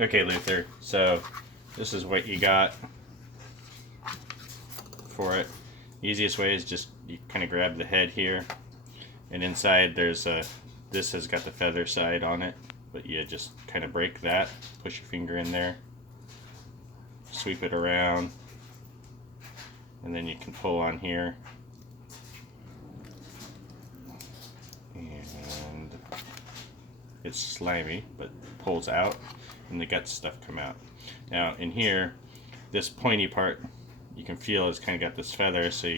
Okay, Luther, so this is what you got for it. The easiest way is just you kind of grab the head here, and inside there's this has got the feather side on it, but you just kind of break that, push your finger in there, sweep it around, and then you can pull on here, and it's slimy but pulls out and the gut stuff come out. Now in here, this pointy part you can feel it's kind of got this feather, so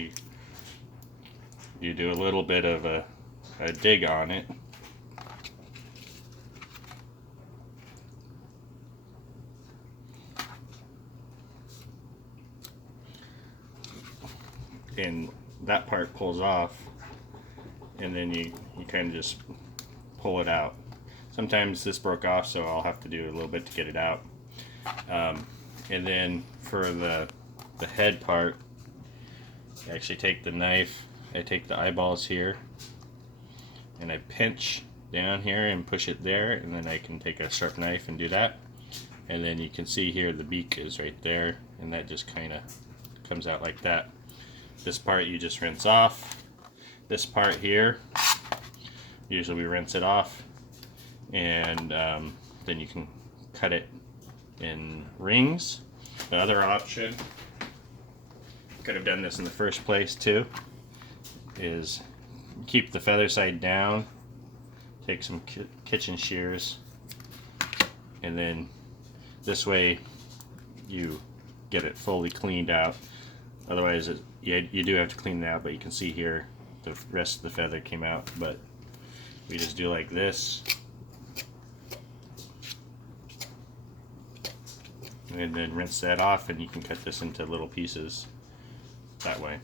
you do a little bit of a dig on it, and that part pulls off, and then you kind of just pull it out. Sometimes this broke off, so I'll have to do a little bit to get it out. And then for the head part, I actually take the knife, I take the eyeballs here, and I pinch down here and push it there, and then I can take a sharp knife and do that. And then you can see here the beak is right there, and that just kind of comes out like that. This part you just rinse off. This part here, usually we rinse it off, and then you can cut it in rings. The other option, could have done this in the first place too, is keep the feather side down, take some kitchen shears, and then this way you get it fully cleaned out. Otherwise you do have to clean it out, but you can see here the rest of the feather came out. But we just do like this, and then rinse that off, and you can cut this into little pieces that way.